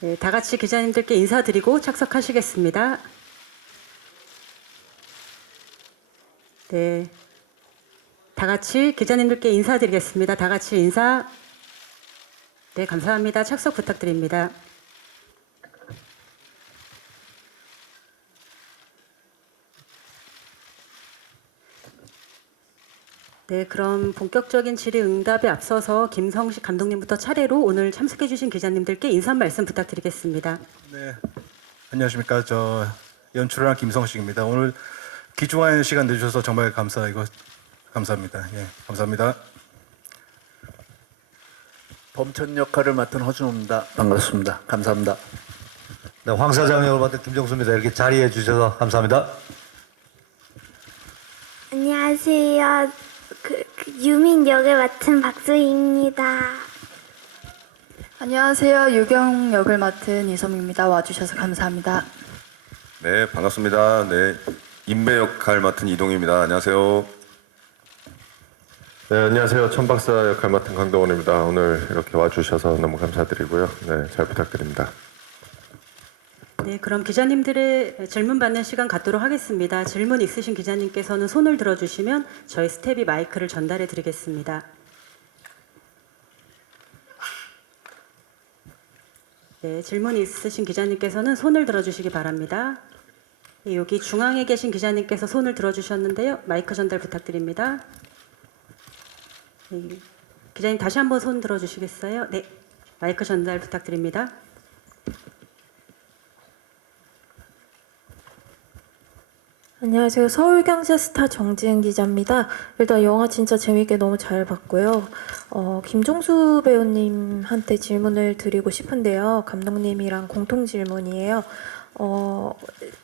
네, 다 같이 기자님들께 인사드리고 착석하시겠습니다. 네, 다 같이 기자님들께 인사드리겠습니다. 다 같이 인사. 네, 감사합니다. 착석 부탁드립니다. 네, 그럼 본격적인 질의응답에 앞서서 김성식 감독님부터 차례로 오늘 참석해주신 기자님들께 인사 말씀 부탁드리겠습니다. 네, 안녕하십니까. 저 연출을 한 김성식입니다. 오늘 귀중한 시간 내주셔서 정말 감사합니다. 예, 감사합니다. 범천 역할을 맡은 허준호입니다. 반갑습니다. 감사합니다. 네, 황 사장 역을 맡은 김정수입니다. 이렇게 자리해 주셔서 감사합니다. 안녕하세요. 유민 역을 맡은 박소희입니다. 안녕하세요. 유경 역을 맡은 이솜입니다. 와주셔서 감사합니다. 네, 반갑습니다. 네, 인배 역할 맡은 이동입니다. 안녕하세요. 네, 안녕하세요. 천박사 역할 맡은 강동원입니다. 오늘 이렇게 와주셔서 너무 감사드리고요. 네, 잘 부탁드립니다. 네, 그럼 기자님들의 질문 받는 시간 갖도록 하겠습니다. 질문 있으신 기자님께서는 손을 들어주시면 저희 스텝이 마이크를 전달해 드리겠습니다. 네, 질문 있으신 기자님께서는 손을 들어주시기 바랍니다. 네, 여기 중앙에 계신 기자님께서 손을 들어주셨는데요. 마이크 전달 부탁드립니다. 네, 기자님 다시 한번 손 들어주시겠어요? 네, 마이크 전달 부탁드립니다. 안녕하세요. 서울경제스타 정지은 기자입니다. 일단 영화 진짜 재밌게 너무 잘 봤고요. 김종수 배우님한테 질문을 드리고 싶은데요. 감독님이랑 공통 질문이에요.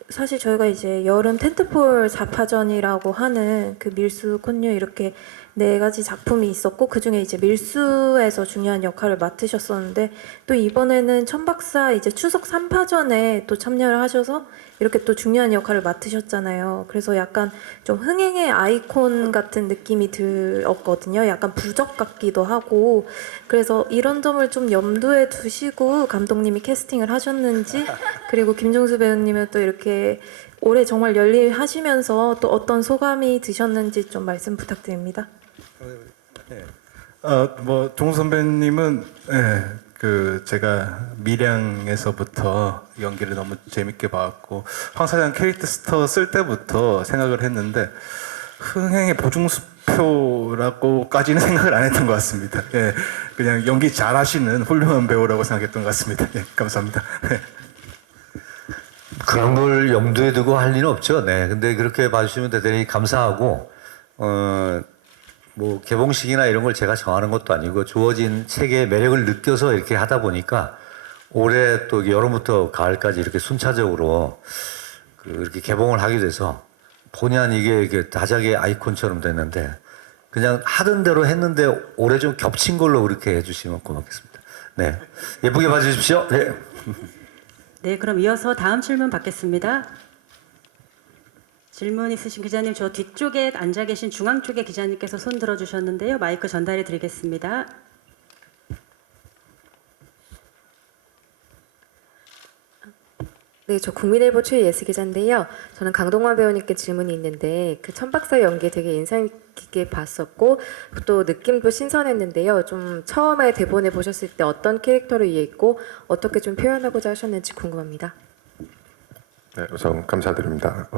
사실 저희가 이제 여름 텐트폴 4파전이라고 하는 그 밀수, 콘유 이렇게 4가지 작품이 있었고 그중에 이제 밀수에서 중요한 역할을 맡으셨었는데 또 이번에는 천박사 이제 추석 3파전에 또 참여를 하셔서 이렇게 또 중요한 역할을 맡으셨잖아요. 그래서 약간 좀 흥행의 아이콘 같은 느낌이 들었거든요. 약간 부적 같기도 하고 그래서 이런 점을 좀 염두에 두시고 감독님이 캐스팅을 하셨는지 그리고 김종수 배우님은 또 이렇게 올해 정말 열일하시면서 또 어떤 소감이 드셨는지 좀 말씀 부탁드립니다. 종 선배님은 제가 밀양에서부터 연기를 너무 재밌게 봐왔고 황 사장 캐릭터 쓸 때부터 생각을 했는데 흥행의 보증수표라고까지는 생각을 안 했던 것 같습니다. 예, 그냥 연기 잘하시는 훌륭한 배우라고 생각했던 것 같습니다. 예, 감사합니다. 그런 걸 염두에 두고 할 리는 없죠. 네. 근데 그렇게 봐주시면 대단히 감사하고, 뭐, 개봉식이나 이런 걸 제가 정하는 것도 아니고, 주어진 책의 매력을 느껴서 이렇게 하다 보니까, 올해 또 여름부터 가을까지 이렇게 순차적으로, 이렇게 개봉을 하게 돼서, 본의 아니게 이게 다작의 아이콘처럼 됐는데, 그냥 하던 대로 했는데, 올해 좀 겹친 걸로 그렇게 해주시면 고맙겠습니다. 네. 예쁘게 봐주십시오. 네. 네, 그럼 이어서 다음 질문 받겠습니다. 질문 있으신 기자님, 저 뒤쪽에 앉아 계신 중앙 쪽의 기자님께서 손 들어주셨는데요. 마이크 전달해 드리겠습니다. 네, 저 국민일보 최 예스 기자인데요. 저는 강동원 배우님께 질문이 있는데 그 천박사 연기 되게 인상 깊게 봤었고 또 느낌도 신선했는데요. 좀 처음에 대본에 보셨을 때 어떤 캐릭터를 이해했고 어떻게 좀 표현하고자 하셨는지 궁금합니다. 네, 우선 감사드립니다.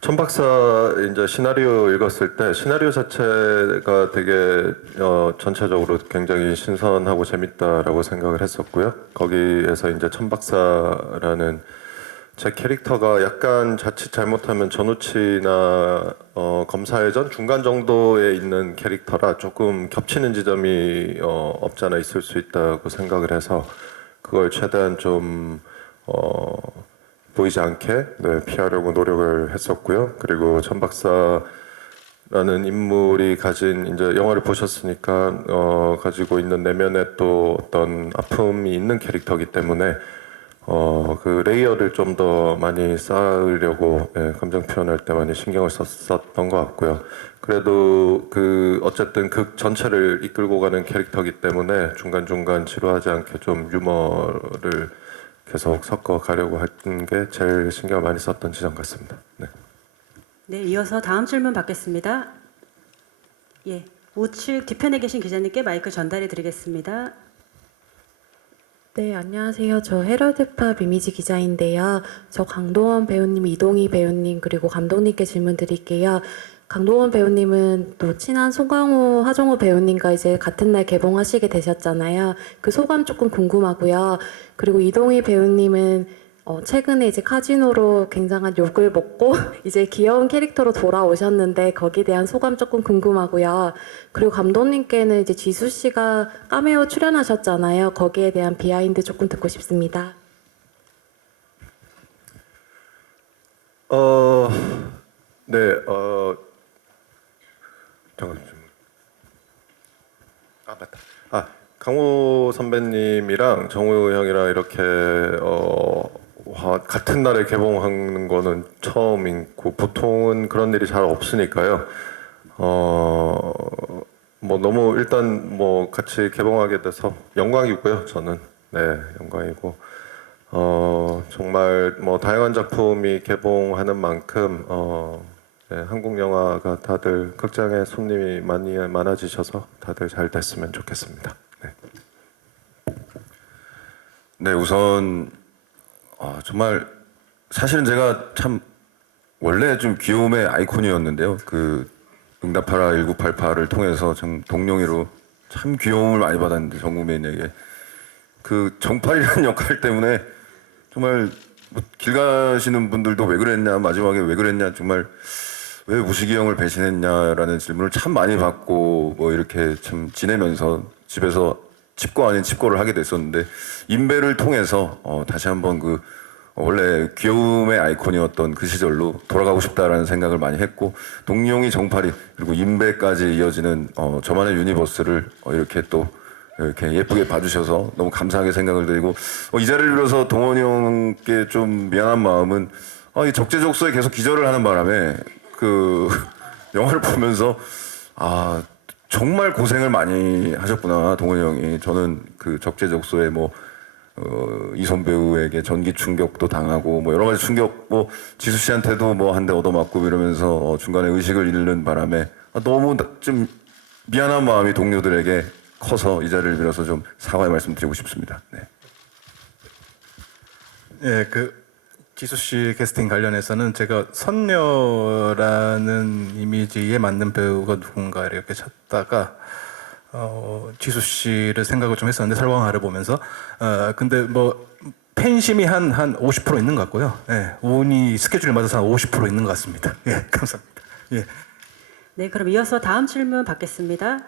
천박사 이제 시나리오 읽었을 때 시나리오 자체가 되게 전체적으로 굉장히 신선하고 재밌다라고 생각을 했었고요. 거기에서 이제 천박사라는 제 캐릭터가 약간 자칫 잘못하면 전우치나 검사회전 중간 정도에 있는 캐릭터라 조금 겹치는 지점이 없잖아 있을 수 있다고 생각을 해서 그걸 최대한 좀 보이지 않게 피하려고 노력을 했었고요. 그리고 천박사라는 인물이 가진 이제 영화를 보셨으니까 가지고 있는 내면에 또 어떤 아픔이 있는 캐릭터이기 때문에 그 레이어를 좀 더 많이 쌓으려고 감정 표현할 때 많이 신경을 썼던 것 같고요. 그래도 어쨌든 극 전체를 이끌고 가는 캐릭터이기 때문에 중간중간 지루하지 않게 좀 유머를 계속 섞어 가려고 했던 게 제일 신경을 많이 썼던 지점 같습니다. 네. 네, 이어서 다음 질문 받겠습니다. 예, 우측 뒤편에 계신 기자님께 마이크 전달해 드리겠습니다. 네, 안녕하세요. 저 헤럴드팝 이미지 기자인데요. 저 강동원 배우님, 이동희 배우님, 그리고 감독님께 질문 드릴게요. 강동원 배우님은 또 친한 송강호, 하정우 배우님과 이제 같은 날 개봉하시게 되셨잖아요. 그 소감 조금 궁금하고요. 그리고 이동희 배우님은 최근에 이제 카지노로 굉장한 욕을 먹고 이제 귀여운 캐릭터로 돌아오셨는데 거기에 대한 소감 조금 궁금하고요. 그리고 감독님께는 이제 지수 씨가 카메오 출연하셨잖아요. 거기에 대한 비하인드 조금 듣고 싶습니다. 네, 잠깐만 좀. 맞다. 강호 선배님이랑 정우 형이랑 이렇게 같은 날에 개봉하는 거는 처음이고 보통은 그런 일이 잘 없으니까요. 뭐 너무 일단 뭐 같이 개봉하게 돼서 영광이고요. 저는 네, 영광이고 정말 뭐 다양한 작품이 개봉하는 만큼 네, 한국 영화가 다들 극장에 손님이 많아지셔서 다들 잘 됐으면 좋겠습니다. 네. 네, 우선 정말 사실은 제가 참 원래 좀 귀여움의 아이콘이었는데요. 그 응답하라 1988을 통해서 참 동룡이로 참 귀여움을 많이 받았는데 전 국민에게 그 정팔이라는 역할 때문에 정말 뭐길 가시는 분들도 왜 그랬냐, 마지막에 왜 그랬냐, 정말 왜 무식이 형을 배신했냐라는 질문을 참 많이 받고 뭐 이렇게 참 지내면서 집에서 칩고 아닌 칩고를 하게 됐었는데 인배를 통해서 다시 한번 그 원래 귀여움의 아이콘이었던 그 시절로 돌아가고 싶다라는 생각을 많이 했고 동룡이 정팔이 그리고 인배까지 이어지는 저만의 유니버스를 이렇게 또 이렇게 예쁘게 봐주셔서 너무 감사하게 생각을 드리고 이 자리를 빌어서 동원이 형께 좀 미안한 마음은 이 적재적소에 계속 기절을 하는 바람에 그 영화를 보면서 정말 고생을 많이 하셨구나 동원이 형이. 저는 그 적재적소에 뭐 이솜 배우에게 전기 충격도 당하고 뭐 여러 가지 충격 뭐 지수 씨한테도 뭐 한 대 얻어맞고 이러면서 중간에 의식을 잃는 바람에 너무 좀 미안한 마음이 동료들에게 커서 이 자리를 빌어서 좀 사과의 말씀드리고 싶습니다. 네. 예, 그 지수 씨 캐스팅 관련해서는 제가 선녀라는 이미지에 맞는 배우가 누군가 이렇게 찾다가 지수 씨를 생각을 좀 했었는데 설왕하를 보면서 근데 뭐 팬심이 한 50% 있는 것 같고요. 예, 운이 스케줄에 맞아서 한 50% 있는 것 같습니다. 예, 감사합니다. 예. 네, 그럼 이어서 다음 질문 받겠습니다.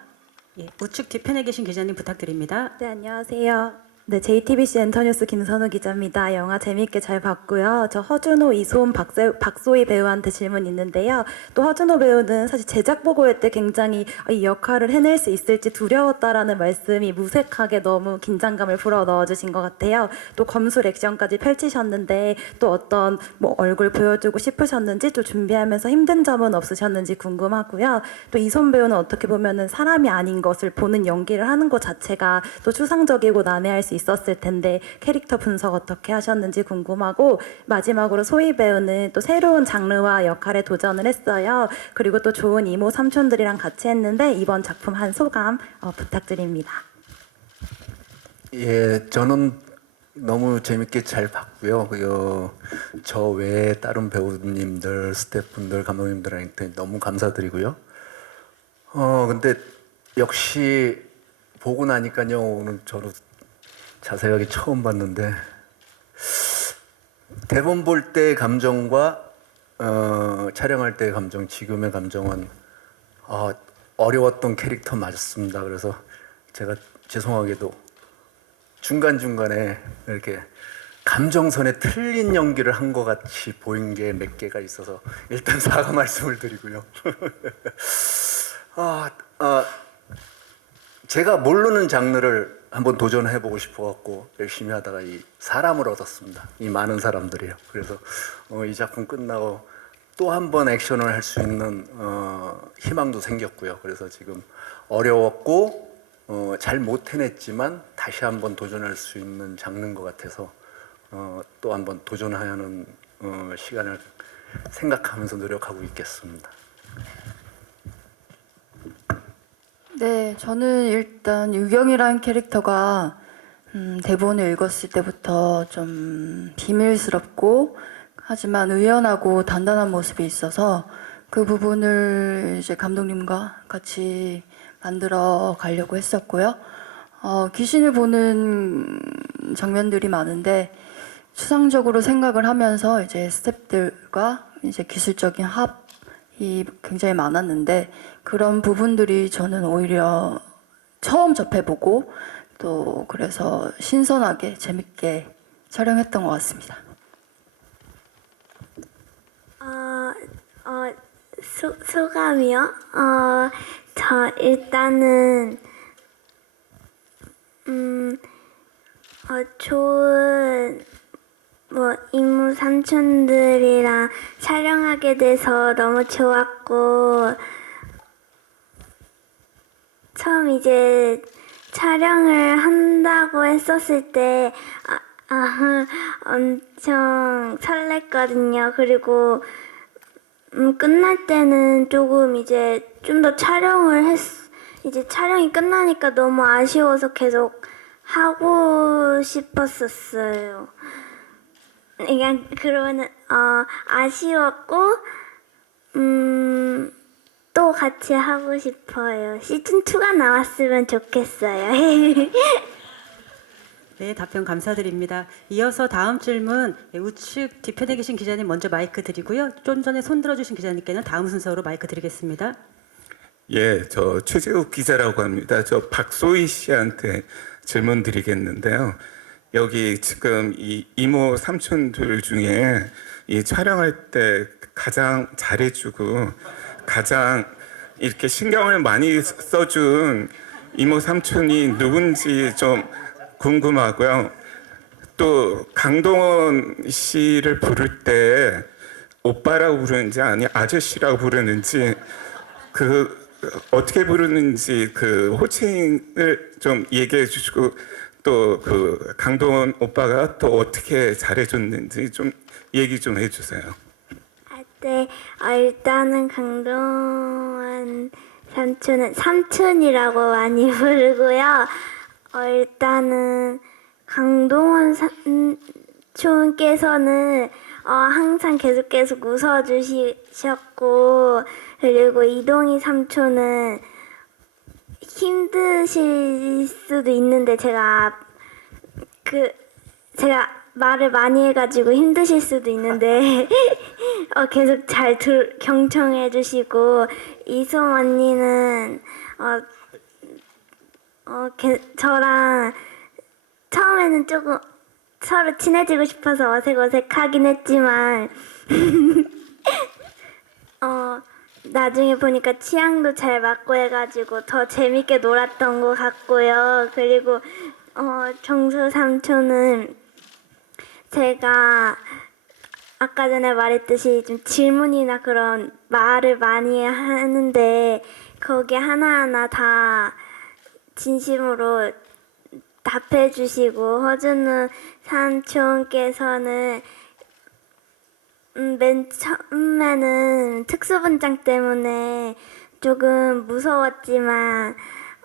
예, 우측 뒤편에 계신 기자님 부탁드립니다. 네, 안녕하세요. 네, JTBC 엔터뉴스 김선우 기자입니다. 영화 재밌게 잘 봤고요. 저 허준호, 이솜, 박소희 배우한테 질문 있는데요. 또 허준호 배우는 사실 제작 보고회 때 굉장히 이 역할을 해낼 수 있을지 두려웠다라는 말씀이 무색하게 너무 긴장감을 불어 넣어주신 것 같아요. 또 검술 액션까지 펼치셨는데 또 어떤 뭐 얼굴 보여주고 싶으셨는지 또 준비하면서 힘든 점은 없으셨는지 궁금하고요. 또 이솜 배우는 어떻게 보면은 사람이 아닌 것을 보는 연기를 하는 것 자체가 또 추상적이고 난해할 수 있었을 텐데 캐릭터 분석 어떻게 하셨는지 궁금하고 마지막으로 소희 배우는 또 새로운 장르와 역할에 도전을 했어요. 그리고 또 좋은 이모 삼촌들이랑 같이 했는데 이번 작품 한 소감 부탁드립니다. 예, 저는 너무 재밌게 잘 봤고요. 저 외에 다른 배우님들, 스태프분들, 감독님들한테 너무 감사드리고요. 근데 역시 보고 나니까요, 오늘 저도 자세하게 처음 봤는데 대본 볼 때 감정과 촬영할 때의 감정, 지금의 감정은 어려웠던 캐릭터 맞습니다. 그래서 제가 죄송하게도 중간중간에 이렇게 감정선에 틀린 연기를 한 것 같이 보인 게 몇 개가 있어서 일단 사과 말씀을 드리고요. 제가 모르는 장르를 한번 도전해보고 싶어갖고 열심히 하다가 이 사람을 얻었습니다. 이 많은 사람들이요. 그래서 이 작품 끝나고 또 한 번 액션을 할 수 있는 희망도 생겼고요. 그래서 지금 어려웠고 잘 못 해냈지만 다시 한번 도전할 수 있는 장르인 것 같아서 또 한번 도전하는 시간을 생각하면서 노력하고 있겠습니다. 네, 저는 일단 유경이라는 캐릭터가 대본을 읽었을 때부터 좀 비밀스럽고 하지만 의연하고 단단한 모습이 있어서 그 부분을 이제 감독님과 같이 만들어 가려고 했었고요. 귀신을 보는 장면들이 많은데 추상적으로 생각을 하면서 이제 스태프들과 이제 기술적인 합이 굉장히 많았는데 그런 부분들이 저는 오히려 처음 접해보고 또 그래서 신선하게 재밌게 촬영했던 것 같습니다. 소감이요? 저 일단은 좋은 이모 삼촌들이랑 촬영하게 돼서 너무 좋았고 처음 이제 촬영을 한다고 했었을 때 엄청 설렜거든요. 그리고 끝날 때는 조금 이제 좀 더 이제 촬영이 끝나니까 너무 아쉬워서 계속 하고 싶었었어요. 그냥 그러면 아쉬웠고 또 같이 하고 싶어요. 시즌 2가 나왔으면 좋겠어요. 네, 답변 감사드립니다. 이어서 다음 질문 우측 뒤편에 계신 기자님 먼저 마이크 드리고요. 좀 전에 손 들어주신 기자님께는 다음 순서로 마이크 드리겠습니다. 예, 저 최재욱 기자라고 합니다. 저 박소희 씨한테 질문 드리겠는데요. 여기 지금 이 이모 삼촌들 중에 이 촬영할 때 가장 잘해주고 가장 이렇게 신경을 많이 써준 이모 삼촌이 누군지 좀 궁금하고요. 또 강동원 씨를 부를 때 오빠라고 부르는지 아니 아저씨라고 부르는지 그 어떻게 부르는지 그 호칭을 좀 얘기해 주시고 또 그 강동원 오빠가 또 어떻게 잘해줬는지 좀 얘기 좀 해주세요. 네, 일단은 강동원 삼촌이라고 많이 부르고요. 일단은 강동원 삼촌께서는 항상 계속 웃어주셨고 그리고 이동희 삼촌은 힘드실 수도 있는데 제가 말을 많이 해가지고 힘드실 수도 있는데 계속 잘 경청해 주시고 이솜 언니는 저랑 처음에는 조금 서로 친해지고 싶어서 어색하긴 했지만 나중에 보니까 취향도 잘 맞고 해가지고 더 재밌게 놀았던 것 같고요. 그리고 정수 삼촌은 제가 아까 전에 말했듯이 좀 질문이나 그런 말을 많이 하는데 거기에 하나하나 다 진심으로 답해 주시고 허준우 삼촌께서는 맨 처음에는 특수분장 때문에 조금 무서웠지만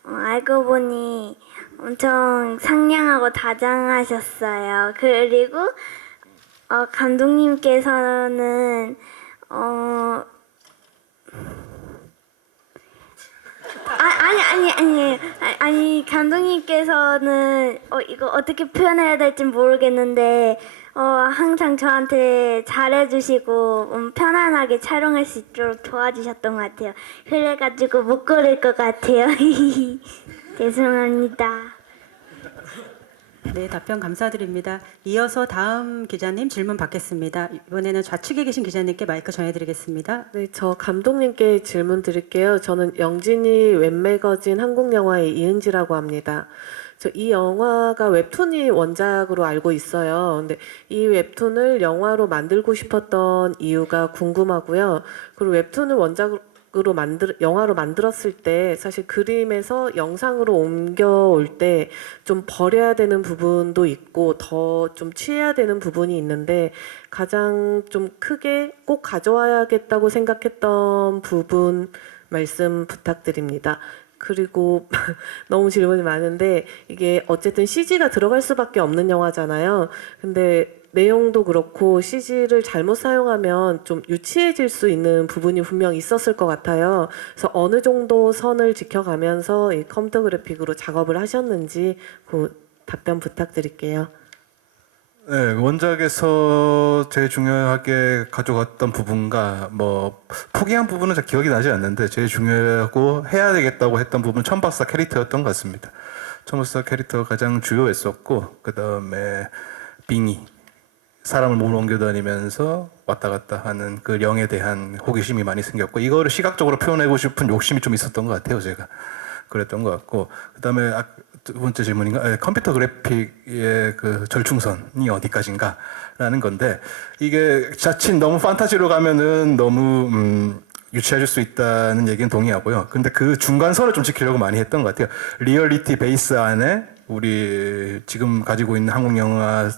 알고 보니 엄청 상냥하고 다정하셨어요. 그리고 감독님께서는 아니 감독님께서는 이거 어떻게 표현해야 될지 모르겠는데 항상 저한테 잘해주시고 편안하게 촬영할 수 있도록 도와주셨던 것 같아요. 그래가지고 못 고를 것 같아요. 죄송합니다. 네, 답변 감사드립니다. 이어서 다음 기자님 질문 받겠습니다. 이번에는 좌측에 계신 기자님께 마이크 전해드리겠습니다. 네, 저 감독님께 질문 드릴게요. 저는 영진이 웹매거진 한국영화의 이은지라고 합니다. 저 이 영화가 웹툰이 원작으로 알고 있어요. 근데 이 웹툰을 영화로 만들고 싶었던 이유가 궁금하고요. 그리고 웹툰을 원작으로 영화로 만들었을 때 사실 그림에서 영상으로 옮겨올 때 좀 버려야 되는 부분도 있고 더 좀 취해야 되는 부분이 있는데 가장 좀 크게 꼭 가져와야겠다고 생각했던 부분 말씀 부탁드립니다. 그리고 너무 질문이 많은데 이게 어쨌든 CG가 들어갈 수밖에 없는 영화잖아요. 근데 내용도 그렇고 CG를 잘못 사용하면 좀 유치해질 수 있는 부분이 분명 있었을 것 같아요. 그래서 어느 정도 선을 지켜가면서 이 컴퓨터 그래픽으로 작업을 하셨는지 그 답변 부탁드릴게요. 네, 원작에서 제일 중요하게 가져갔던 부분과 뭐 포기한 부분은 잘 기억이 나지 않는데 제일 중요하고 해야 되겠다고 했던 부분은 천박사 캐릭터였던 것 같습니다. 천박사 캐릭터가 가장 주요했었고 그 다음에 빙의 사람을 몸을 옮겨다니면서 왔다 갔다 하는 그 영에 대한 호기심이 많이 생겼고 이거를 시각적으로 표현하고 싶은 욕심이 좀 있었던 것 같아요. 제가 그랬던 것 같고 그 다음에 두 번째 질문인가? 컴퓨터 그래픽의 그 절충선이 어디까지인가라는 건데 이게 자칫 너무 판타지로 가면은 너무 유치해질 수 있다는 얘기는 동의하고요. 근데 그 중간선을 좀 지키려고 많이 했던 것 같아요. 리얼리티 베이스 안에 우리 지금 가지고 있는 한국 영화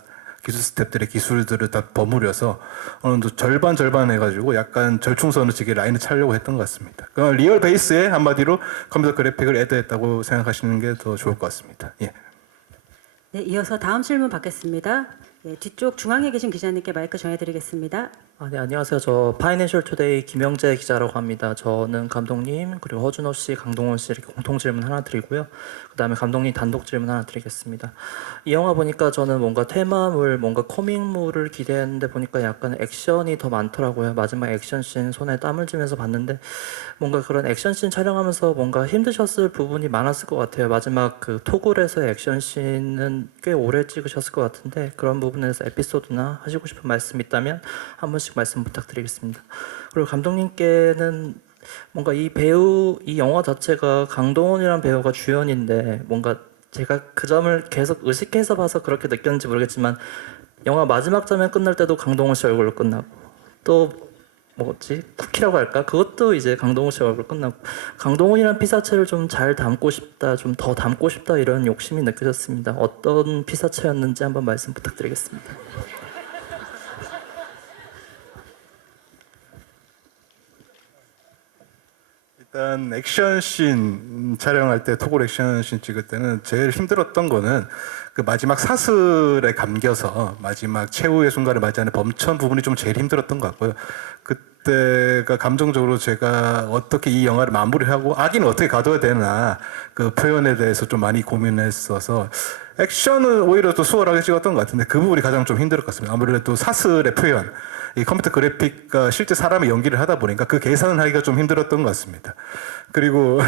기술 스태프들의 기술들을 다 버무려서 어느 정도 절반 해가지고 약간 절충선을 지게 라인을 차려고 했던 것 같습니다. 그러니까 리얼 베이스에 한마디로 컴퓨터 그래픽을 애드했다고 생각하시는 게 더 좋을 것 같습니다. 예. 네, 이어서 다음 질문 받겠습니다. 예, 뒤쪽 중앙에 계신 기자님께 마이크 전해드리겠습니다. 네, 안녕하세요. 저 파이낸셜 투데이 김영재 기자라고 합니다. 저는 감독님 그리고 허준호 씨, 강동원 씨 이렇게 공통 질문 하나 드리고요. 그다음에 감독님 단독 질문 하나 드리겠습니다. 이 영화 보니까 저는 뭔가 테마물, 뭔가 코믹물을 기대했는데 보니까 약간 액션이 더 많더라고요. 마지막 액션씬 손에 땀을 쥐면서 봤는데 뭔가 그런 액션씬 촬영하면서 뭔가 힘드셨을 부분이 많았을 것 같아요. 마지막 그 토굴에서의 액션씬은 꽤 오래 찍으셨을 것 같은데 그런 부분에서 에피소드나 하시고 싶은 말씀 있다면 한 번씩 말씀 부탁드리겠습니다. 그리고 감독님께는 뭔가 이 배우, 이 영화 자체가 강동원이라는 배우가 주연인데 뭔가 제가 그 점을 계속 의식해서 봐서 그렇게 느꼈는지 모르겠지만 영화 마지막 장면 끝날 때도 강동원 씨 얼굴로 끝나고 또 뭐지? 쿠키라고 할까? 그것도 이제 강동원 씨 얼굴로 끝나고 강동원이라는 피사체를 좀 잘 담고 싶다, 좀 더 담고 싶다 이런 욕심이 느껴졌습니다. 어떤 피사체였는지 한번 말씀 부탁드리겠습니다. 일단 액션씬 촬영할 때 토굴 액션씬 찍을 때는 제일 힘들었던 거는 그 마지막 사슬에 감겨서 마지막 최후의 순간을 맞이하는 범천 부분이 좀 제일 힘들었던 것 같고요. 그때가 감정적으로 제가 어떻게 이 영화를 마무리하고 악인을 어떻게 가둬야 되나 그 표현에 대해서 좀 많이 고민했어서 액션은 오히려 또 수월하게 찍었던 것 같은데 그 부분이 가장 좀 힘들 것 같습니다. 아무래도 사슬의 표현, 이 컴퓨터 그래픽과 실제 사람이 연기를 하다 보니까 그 계산을 하기가 좀 힘들었던 것 같습니다. 그리고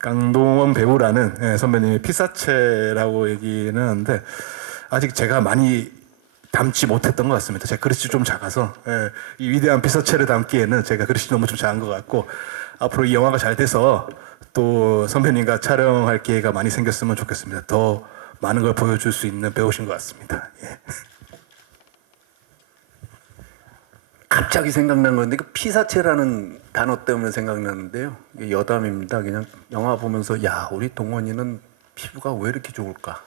강동원 배우라는 선배님이 피사체라고 얘기는 하는데 아직 제가 많이 담지 못했던 것 같습니다. 제가 그릇이 좀 작아서 이 위대한 피사체를 담기에는 제가 그릇이 너무 좀 작은 것 같고 앞으로 이 영화가 잘 돼서 또 선배님과 촬영할 기회가 많이 생겼으면 좋겠습니다. 더 많은 걸 보여줄 수 있는 배우신 것 같습니다. 예. 갑자기 생각난 건데 그 피사체라는 단어 때문에 생각나는데요. 이게 여담입니다. 그냥 영화 보면서 야 우리 동원이는 피부가 왜 이렇게 좋을까?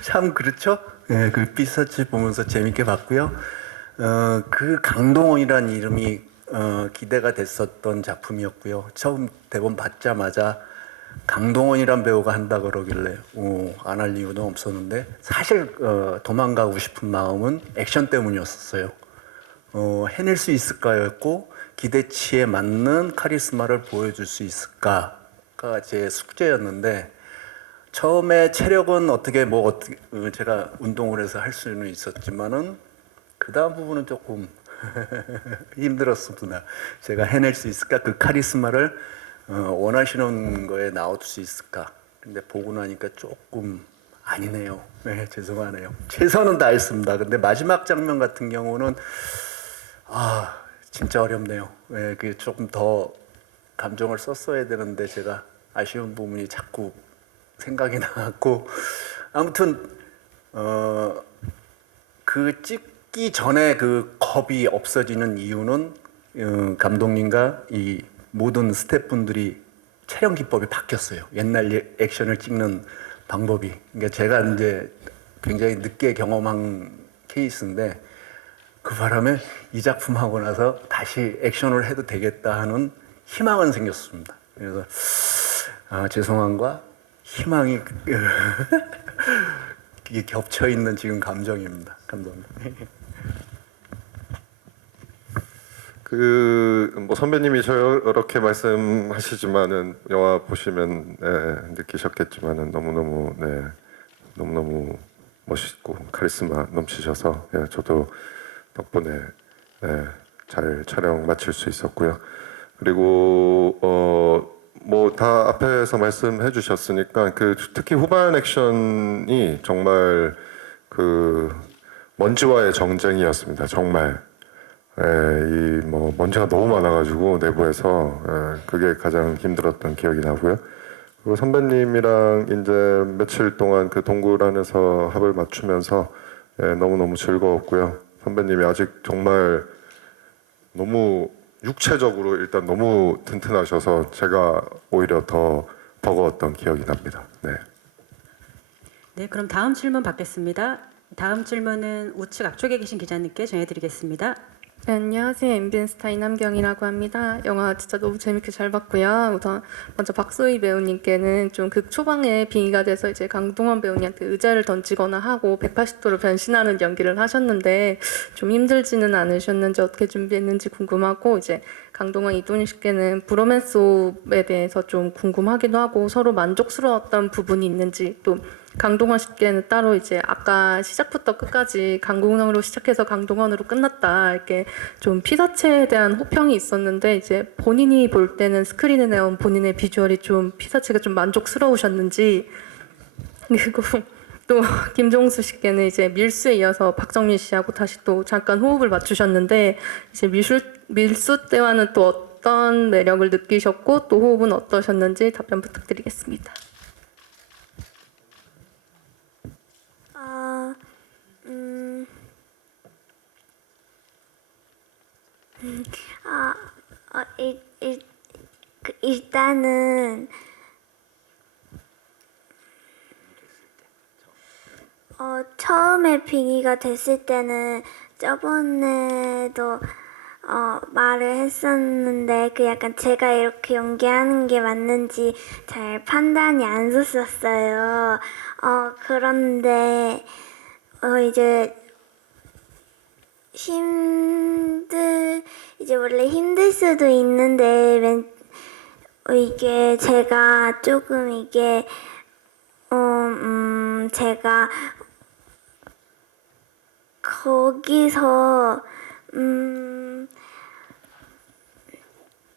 참 그렇죠? 네, 그 피사체 보면서 재밌게 봤고요. 그 강동원이라는 이름이 기대가 됐었던 작품이었고요. 처음 대본 받자마자 강동원이란 배우가 한다 그러길래 안 할 이유는 없었는데 사실 도망가고 싶은 마음은 액션 때문이었어요. 해낼 수 있을까였고 기대치에 맞는 카리스마를 보여줄 수 있을까가 제 숙제였는데 처음에 체력은 어떻게 제가 운동을 해서 할 수는 있었지만은 그 다음 부분은 조금 힘들었습니다. 제가 해낼 수 있을까? 그 카리스마를 원하시는 거에 나올 수 있을까? 근데 보고 나니까 조금 아니네요. 네, 죄송하네요. 최선은 다했습니다. 근데 마지막 장면 같은 경우는 진짜 어렵네요. 네, 그 조금 더 감정을 썼어야 되는데 제가 아쉬운 부분이 자꾸 생각이 나고 아무튼 그 찍기 전에 그 겁이 없어지는 이유는 감독님과 이 모든 스태프분들이 촬영 기법이 바뀌었어요. 옛날 액션을 찍는 방법이. 그러니까 제가 이제 굉장히 늦게 경험한 케이스인데 그 바람에 이 작품 하고 나서 다시 액션을 해도 되겠다 하는 희망은 생겼습니다. 그래서 죄송함과 희망이 이게 겹쳐 있는 지금 감정입니다, 감독님. 뭐 선배님이 저렇게 말씀하시지만은 영화 보시면 느끼셨겠지만은 너무너무 멋있고 카리스마 넘치셔서 저도 덕분에 잘 촬영 마칠 수 있었고요. 그리고 뭐 다 앞에서 말씀해 주셨으니까 특히 후반 액션이 정말 먼지와의 정쟁이었습니다. 정말. 이 뭐 먼지가 너무 많아가지고 내부에서 그게 가장 힘들었던 기억이 나고요. 그리고 선배님이랑 이제 며칠 동안 그 동굴 안에서 합을 맞추면서 너무너무 즐거웠고요. 선배님이 아직 정말 너무 육체적으로 일단 너무 튼튼하셔서 제가 오히려 더 버거웠던 기억이 납니다. 네. 네, 그럼 다음 질문 받겠습니다. 다음 질문은 우측 앞쪽에 계신 기자님께 전해드리겠습니다. 네, 안녕하세요. MBN스타 이남경이라고 합니다. 영화 진짜 너무 재밌게 잘 봤고요. 우선 먼저 박소희 배우님께는 좀 극 초반에 빙의가 돼서 이제 강동원 배우님한테 의자를 던지거나 하고 180도로 변신하는 연기를 하셨는데 좀 힘들지는 않으셨는지 어떻게 준비했는지 궁금하고 이제 강동원 이동일 씨께는 브로맨스에 대해서 좀 궁금하기도 하고 서로 만족스러웠던 부분이 있는지 또 강동원 씨께는 따로 이제 아까 시작부터 끝까지 강동원으로 시작해서 강동원으로 끝났다 이렇게 좀 피사체에 대한 호평이 있었는데 이제 본인이 볼 때는 스크린에 나온 본인의 비주얼이 좀 피사체가 좀 만족스러우셨는지 그리고 또 김종수 씨께는 이제 밀수에 이어서 박정민 씨하고 다시 또 잠깐 호흡을 맞추셨는데 이제 밀수 때와는 또 어떤 매력을 느끼셨고 또 호흡은 어떠셨는지 답변 부탁드리겠습니다. 일단은 처음에 빙의가 됐을 때는 저번에도 말을 했었는데 그 약간 제가 이렇게 연기하는 게 맞는지 잘 판단이 안 섰었어요. 그런데 이제 이제 원래 힘들 수도 있는데 이게 제가 조금 이게 제가 거기서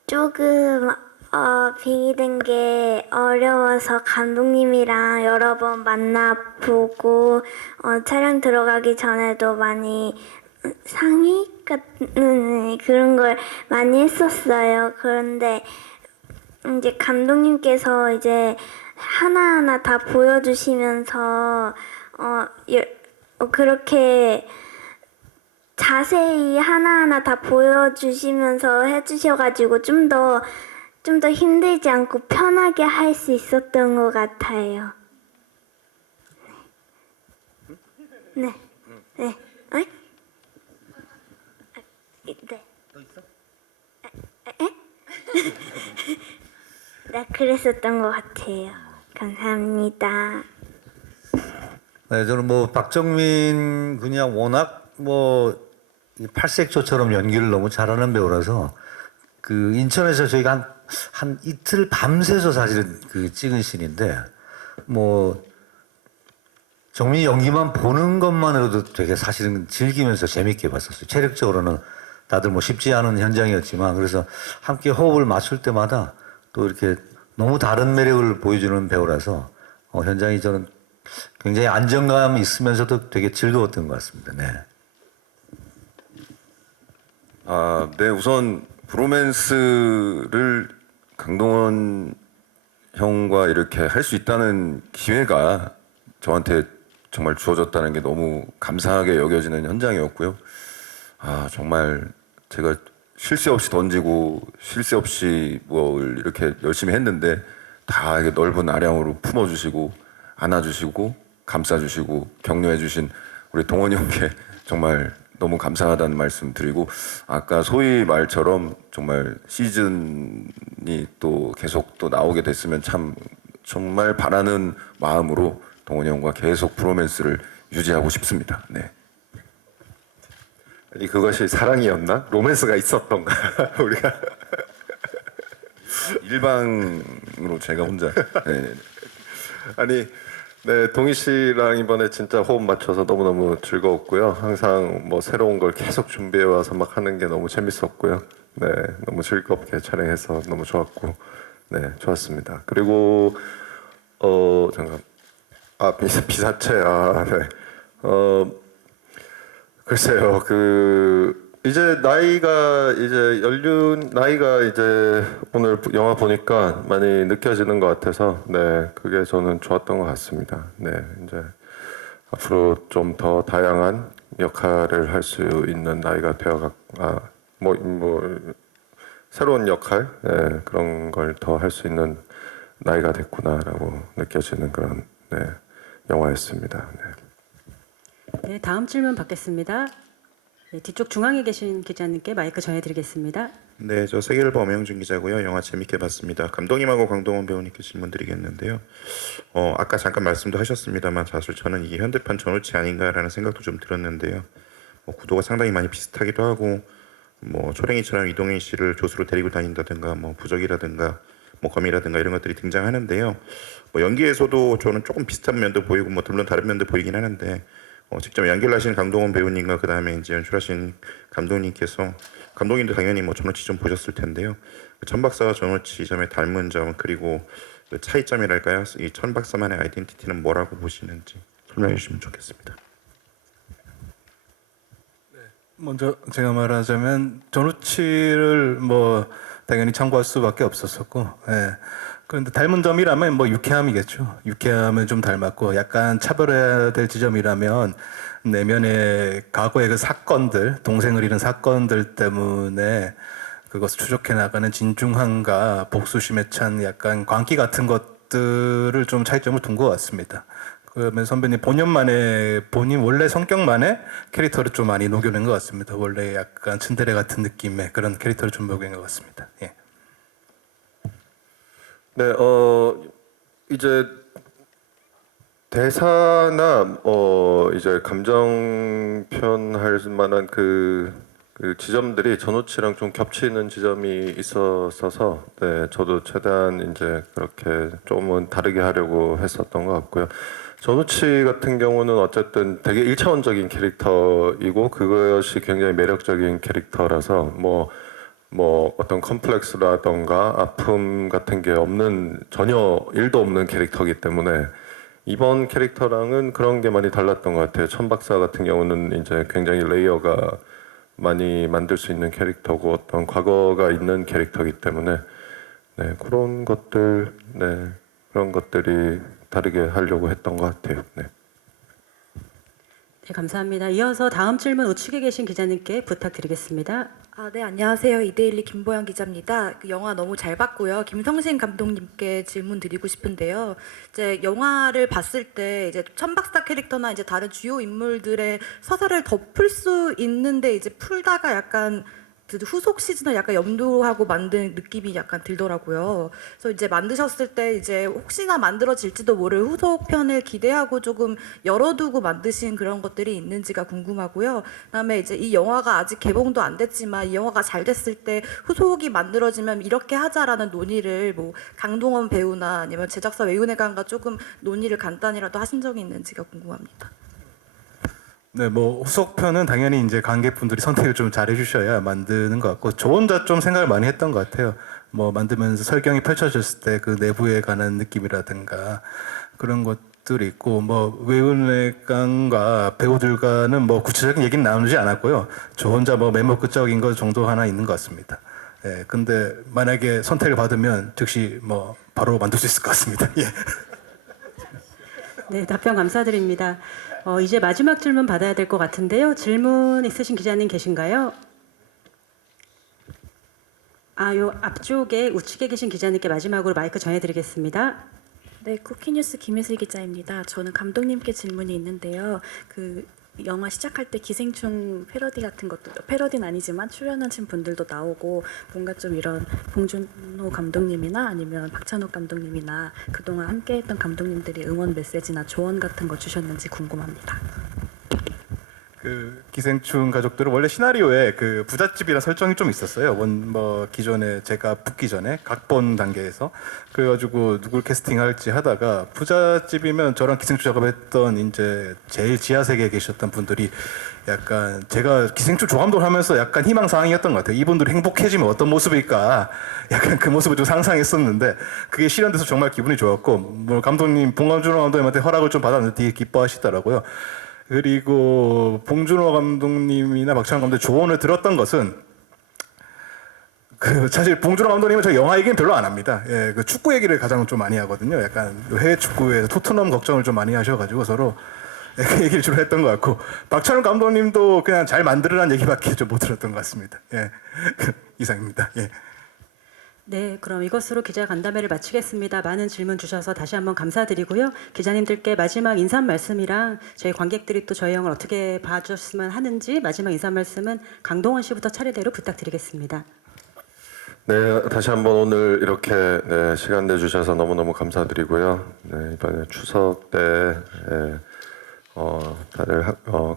조금 빙의된 게 어려워서 감독님이랑 여러 번 만나보고 촬영 들어가기 전에도 많이 상의 같은 그런 걸 많이 했었어요. 그런데 이제 감독님께서 이제 하나하나 다 보여주시면서 그렇게 자세히 하나하나 다 보여주시면서 해주셔가지고 좀 더 힘들지 않고 편하게 할 수 있었던 것 같아요. 네. 네. 네. 네. 너 있어? 네, 그랬었던 것 같아요. 감사합니다. 네, 저는 뭐 박정민 그냥 워낙 뭐 팔색조처럼 연기를 너무 잘하는 배우라서 그 인천에서 저희가 한 이틀 밤새서 사실은 그 찍은 씬인데 뭐 정민이 연기만 보는 것만으로도 되게 사실은 즐기면서 재밌게 봤었어요. 체력적으로는 다들 뭐 쉽지 않은 현장이었지만 그래서 함께 호흡을 맞출 때마다 또 이렇게 너무 다른 매력을 보여주는 배우라서 현장이 저는 굉장히 안정감이 있으면서도 되게 즐거웠던 것 같습니다. 네. 네, 우선 브로맨스를 강동원 형과 이렇게 할 수 있다는 기회가 저한테 정말 주어졌다는 게 너무 감사하게 여겨지는 현장이었고요. 아, 정말 제가 쉴 새 없이 던지고 쉴 새 없이 뭘 이렇게 열심히 했는데 다 이렇게 넓은 아량으로 품어주시고 안아주시고 감싸주시고 격려해주신 우리 동원이 형께 정말 너무 감사하다는 말씀 드리고, 아까 소희 말처럼 정말 시즌이 또 계속 또 나오게 됐으면 참 정말 바라는 마음으로 동원이 형과 계속 브로맨스를 유지하고 싶습니다. 네. 아니 그것이 사랑이었나? 로맨스가 있었던가? 우리가 일방으로 제가 혼자. 네. 아니 네 동희 씨랑 이번에 진짜 호흡 맞춰서 너무너무 즐거웠고요. 항상 뭐 새로운 걸 계속 준비해 와서 막 하는 게 너무 재밌었고요. 네 너무 즐겁게 촬영해서 너무 좋았고 네 좋았습니다. 그리고 잠깐 비사체 네. 글쎄요, 이제 나이가 이제 연륜 나이가 이제 오늘 영화 보니까 많이 느껴지는 것 같아서 네 그게 저는 좋았던 것 같습니다. 네 이제 앞으로 좀 더 다양한 역할을 할 수 있는 나이가 새로운 역할 네, 그런 걸 더 할 수 있는 나이가 됐구나라고 느껴지는 그런 네, 영화였습니다. 네. 네, 다음 질문 받겠습니다. 네, 뒤쪽 중앙에 계신 기자님께 마이크 전해드리겠습니다. 네, 저 세계일보 엄영준 기자고요. 영화 재밌게 봤습니다. 감독님하고 강동원 배우님께 질문드리겠는데요. 아까 잠깐 말씀도 하셨습니다만 사실 저는 이게 현대판 전우치 아닌가라는 생각도 좀 들었는데요. 구도가 상당히 많이 비슷하기도 하고 초랭이처럼 이동현 씨를 조수로 데리고 다닌다든가 부적이라든가 검이라든가 이런 것들이 등장하는데요. 연기에서도 저는 조금 비슷한 면도 보이고 물론 다른 면도 보이긴 하는데 직접 연기를 하신 강동원 배우님과 그 다음에 이제 연출하신 감독님께서 감독님도 당연히 전우치 좀 보셨을 텐데요. 천박사와 전우치 점의 닮은 점 그리고 그 차이점이랄까요? 이 천박사만의 아이덴티티는 뭐라고 보시는지 설명해 주시면 좋겠습니다. 먼저 제가 말하자면 전우치를 당연히 참고할 수밖에 없었었고, 예. 그런데 닮은 점이라면 유쾌함이겠죠. 유쾌함은 좀 닮았고, 약간 차별해야 될 지점이라면 내면의 과거의 그 사건들, 동생을 잃은 사건들 때문에 그것을 추적해 나가는 진중함과 복수심에 찬 약간 광기 같은 것들을 좀 차이점을 둔 것 같습니다. 그러면 선배님 본인 원래 성격만의 캐릭터를 좀 많이 녹여낸 것 같습니다. 원래 약간 츤데레 같은 느낌의 그런 캐릭터를 좀 녹여낸 것 같습니다. 예. 네, 이제 대사나 이제 감정 표현할 만한 그 지점들이 전우치랑 좀 겹치는 지점이 있었어서 네, 저도 최대한 이제 그렇게 조금은 다르게 하려고 했었던 것 같고요. 전우치 같은 경우는 어쨌든 되게 1차원적인 캐릭터이고 그것이 굉장히 매력적인 캐릭터라서 어떤 컴플렉스라던가 아픔 같은 게 전혀 일도 없는 캐릭터이기 때문에 이번 캐릭터랑은 그런 게 많이 달랐던 것 같아요. 천박사 같은 경우는 이제 굉장히 레이어가 많이 만들 수 있는 캐릭터고 어떤 과거가 있는 캐릭터이기 때문에 네, 그런 것들이 다르게 하려고 했던 것 같아요. 네. 네, 감사합니다. 이어서 다음 질문 우측에 계신 기자님께 부탁드리겠습니다. 네, 안녕하세요. 이데일리 김보영 기자입니다. 영화 너무 잘 봤고요. 김성신 감독님께 질문 드리고 싶은데요. 이제 영화를 봤을 때 이제 천박사 캐릭터나 이제 다른 주요 인물들의 서사를 덮을 수 있는데 이제 풀다가 약간 후속 시즌을 약간 염두하고 만든 느낌이 약간 들더라고요. 그래서 이제 만드셨을 때 이제 혹시나 만들어질지도 모를 후속 편을 기대하고 조금 열어두고 만드신 그런 것들이 있는지가 궁금하고요. 그다음에 이제 이 영화가 아직 개봉도 안 됐지만 이 영화가 잘 됐을 때 후속이 만들어지면 이렇게 하자라는 논의를 강동원 배우나 아니면 제작사 외은회관과 조금 논의를 간단히라도 하신 적이 있는지가 궁금합니다. 네, 후속편은 당연히 이제 관객분들이 선택을 좀 잘 해주셔야 만드는 것 같고, 저 혼자 좀 생각을 많이 했던 것 같아요. 만들면서 설경이 펼쳐졌을 때 그 내부에 관한 느낌이라든가 그런 것들이 있고, 외은회관과 배우들과는 구체적인 얘기는 나누지 않았고요. 저 혼자 메모 끝적인 것 정도 하나 있는 것 같습니다. 예, 근데 만약에 선택을 받으면 즉시 바로 만들 수 있을 것 같습니다. 예. 네, 답변 감사드립니다. 이제 마지막 질문 받아야 될 것 같은데요. 질문 있으신 기자님 계신가요? 요 앞쪽에 우측에 계신 기자님께 마지막으로 마이크 전해드리겠습니다. 네, 쿠키뉴스 김혜슬 기자입니다. 저는 감독님께 질문이 있는데요. 그 영화 시작할 때 기생충 패러디 같은 것도 패러디는 아니지만 출연하신 분들도 나오고 뭔가 좀 이런 봉준호 감독님이나 아니면 박찬욱 감독님이나 그동안 함께했던 감독님들이 응원 메시지나 조언 같은 거 주셨는지 궁금합니다. 그 기생충 가족들은 원래 시나리오에 그 부잣집이라 설정이 좀 있었어요. 뭐 기존에 제가 붙기 전에 각본 단계에서 그래가지고 누굴 캐스팅할지 하다가 부잣집이면 저랑 기생충 작업했던 이제 제일 지하 세계에 계셨던 분들이 약간 제가 기생충 조감독을 하면서 약간 희망사항이었던 것 같아요. 이분들이 행복해지면 어떤 모습일까 약간 그 모습을 좀 상상했었는데 그게 실현돼서 정말 기분이 좋았고 뭐 감독님 봉준호 감독님한테 허락을 좀 받았는데 되게 기뻐하시더라고요. 그리고 봉준호 감독님이나 박찬욱 감독의 조언을 들었던 것은 그 사실 봉준호 감독님은 저 영화 얘기는 별로 안 합니다. 예, 그 축구 얘기를 가장 좀 많이 하거든요. 약간 해외 축구에서 토트넘 걱정을 좀 많이 하셔가지고 서로 그 얘기를 주로 했던 것 같고 박찬욱 감독님도 그냥 잘 만들으라는 얘기밖에 좀 못 들었던 것 같습니다. 예, 이상입니다. 예. 네, 그럼 이것으로 기자 간담회를 마치겠습니다. 많은 질문 주셔서 다시 한번 감사드리고요. 기자님들께 마지막 인사 말씀이랑 저희 관객들이 또 저희 영화를 어떻게 봐주셨으면 하는지 마지막 인사 말씀은 강동원 씨부터 차례대로 부탁드리겠습니다. 네, 다시 한번 오늘 이렇게 네, 시간 내주셔서 너무너무 감사드리고요. 네, 이번에 추석 때 다들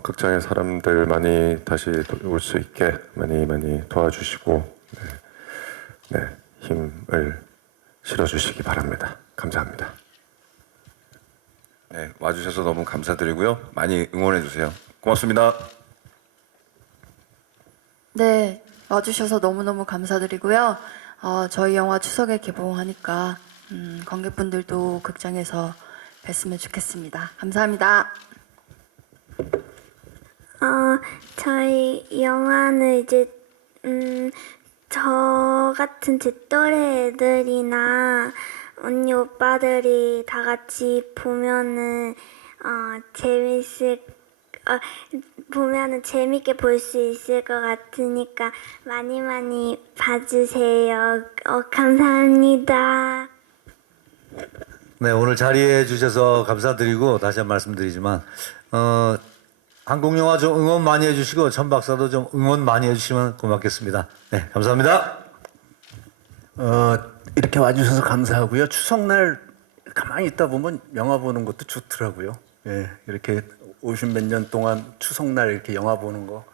극장의 사람들 많이 다시 올 수 있게 많이 도와주시고 네, 힘을 실어주시기 바랍니다. 감사합니다. 네, 와주셔서 너무 감사드리고요. 많이 응원해 주세요. 고맙습니다. 네, 와주셔서 너무너무 감사드리고요. 저희 영화 추석에 개봉하니까 관객분들도 극장에서 뵀으면 좋겠습니다. 감사합니다. 저희 영화는 이제 저 같은 제 또래 애들이나 언니 오빠들이 다 같이 보면은 재밌게 볼 수 있을 것 같으니까 많이 봐주세요. 감사합니다. 네, 오늘 자리해 주셔서 감사드리고 다시 한 번 말씀드리지만 한국 영화 좀 응원 많이 해주시고 천 박사도 좀 응원 많이 해주시면 고맙겠습니다. 네, 감사합니다. 이렇게 와주셔서 감사하고요. 추석날 가만히 있다 보면 영화 보는 것도 좋더라고요. 예, 이렇게 50몇 년 동안 추석날 이렇게 영화 보는 거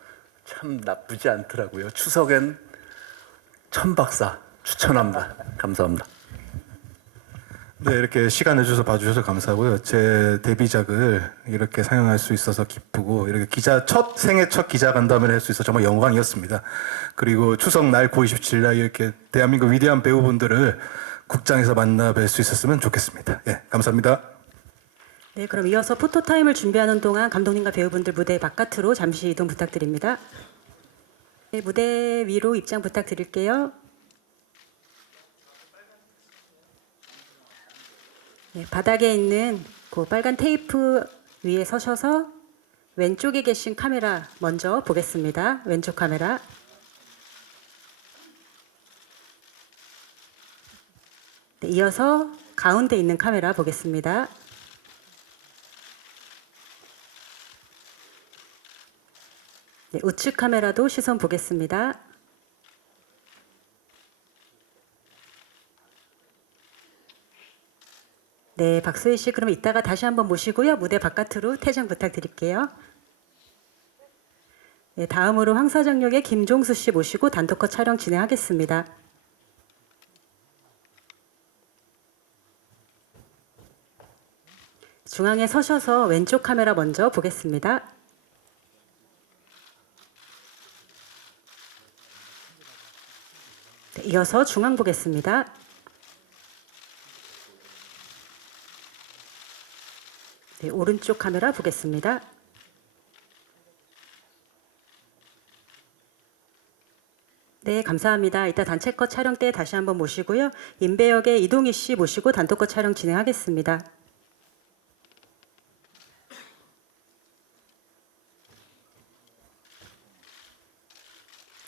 참 나쁘지 않더라고요. 추석엔 천박사 추천합니다. 감사합니다. 네, 이렇게 시간 내주셔서 봐주셔서 감사하고요. 제 데뷔작을 이렇게 상영할 수 있어서 기쁘고 이렇게 생애 첫 기자 간담회를 할 수 있어서 정말 영광이었습니다. 그리고 추석날 9월 27일 날 이렇게 대한민국 위대한 배우분들을 국장에서 만나 뵐 수 있었으면 좋겠습니다. 예, 감사합니다. 네, 그럼 이어서 포토타임을 준비하는 동안 감독님과 배우분들 무대 바깥으로 잠시 이동 부탁드립니다. 네, 무대 위로 입장 부탁드릴게요. 네, 바닥에 있는 그 빨간 테이프 위에 서셔서 왼쪽에 계신 카메라 먼저 보겠습니다. 왼쪽 카메라. 네, 이어서 가운데 있는 카메라 보겠습니다. 네, 우측 카메라도 시선 보겠습니다. 네, 박소희 씨 그럼 이따가 다시 한번 모시고요. 무대 바깥으로 퇴장 부탁드릴게요. 네, 다음으로 황사장 역의 김종수 씨 모시고 단독컷 촬영 진행하겠습니다. 중앙에 서셔서 왼쪽 카메라 먼저 보겠습니다. 네, 이어서 중앙 보겠습니다. 네, 오른쪽 카메라 보겠습니다. 네, 감사합니다. 이따 단체컷 촬영 때 다시 한번 모시고요. 임배역의 이동희 씨 모시고 단독컷 촬영 진행하겠습니다.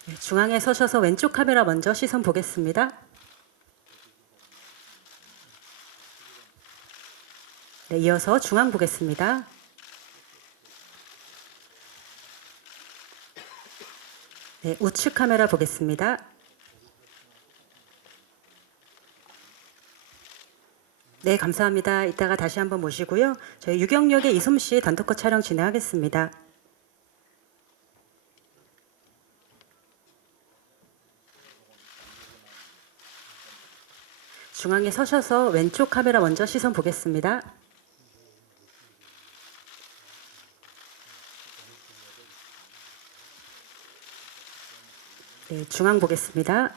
네, 중앙에 서셔서 왼쪽 카메라 먼저 시선 보겠습니다. 네, 이어서 중앙 보겠습니다. 네, 우측 카메라 보겠습니다. 네, 감사합니다. 이따가 다시 한번 모시고요. 저희 유경역의 이솜 씨 단독컷 촬영 진행하겠습니다. 중앙에 서셔서 왼쪽 카메라 먼저 시선 보겠습니다. 네, 중앙 보겠습니다.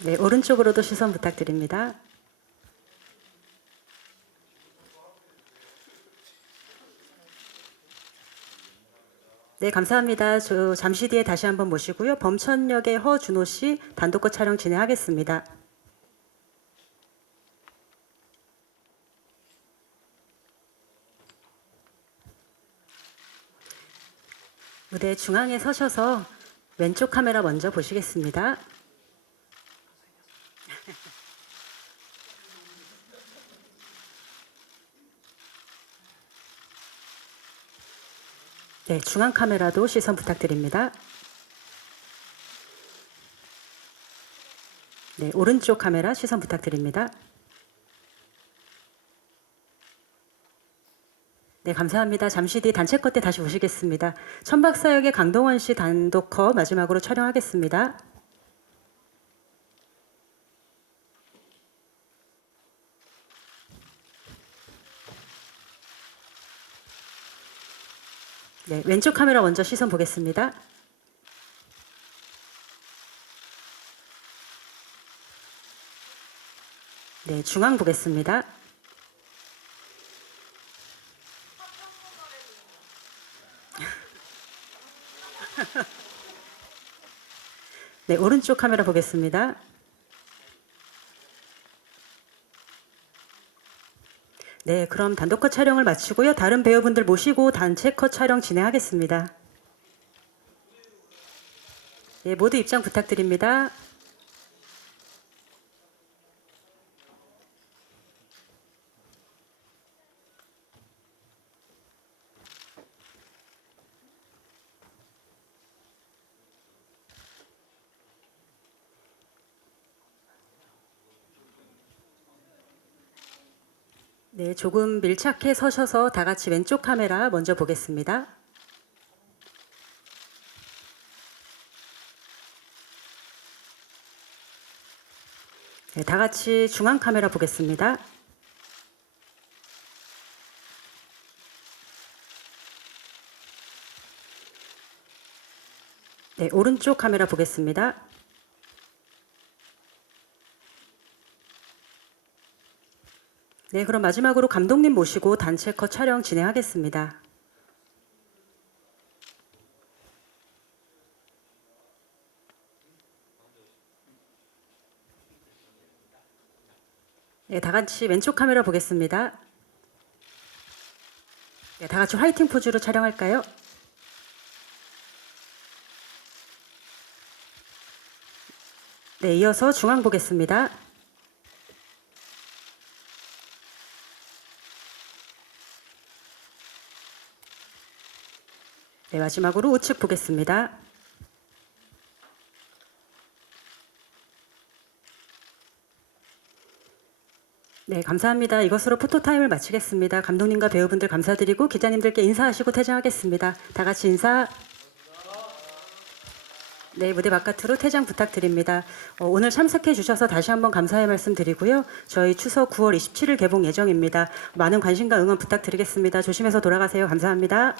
네, 오른쪽으로도 시선 부탁드립니다. 네, 감사합니다. 저 잠시 뒤에 다시 한번 모시고요. 범천역의 허준호 씨 단독컷 촬영 진행하겠습니다. 무대 중앙에 서셔서 왼쪽 카메라 먼저 보시겠습니다. 네, 중앙 카메라도 시선 부탁드립니다. 네, 오른쪽 카메라 시선 부탁드립니다. 네, 감사합니다. 잠시 뒤 단체컷 때 다시 보시겠습니다. 천박사역의 강동원 씨 단독컷 마지막으로 촬영하겠습니다. 네, 왼쪽 카메라 먼저 시선 보겠습니다. 네, 중앙 보겠습니다. 네, 오른쪽 카메라 보겠습니다. 네, 그럼 단독컷 촬영을 마치고요. 다른 배우분들 모시고 단체컷 촬영 진행하겠습니다. 네, 모두 입장 부탁드립니다. 네, 조금 밀착해 서셔서 다 같이 왼쪽 카메라 먼저 보겠습니다. 네, 다 같이 중앙 카메라 보겠습니다. 네, 오른쪽 카메라 보겠습니다. 네, 그럼 마지막으로 감독님 모시고 단체컷 촬영 진행하겠습니다. 네, 다 같이 왼쪽 카메라 보겠습니다. 네, 다 같이 화이팅 포즈로 촬영할까요? 네, 이어서 중앙 보겠습니다. 네, 마지막으로 우측 보겠습니다. 네, 감사합니다. 이것으로 포토타임을 마치겠습니다. 감독님과 배우분들 감사드리고 기자님들께 인사하시고 퇴장하겠습니다. 다 같이 인사. 네, 무대 바깥으로 퇴장 부탁드립니다. 오늘 참석해 주셔서 다시 한번 감사의 말씀 드리고요. 저희 추석 9월 27일 개봉 예정입니다. 많은 관심과 응원 부탁드리겠습니다. 조심해서 돌아가세요. 감사합니다.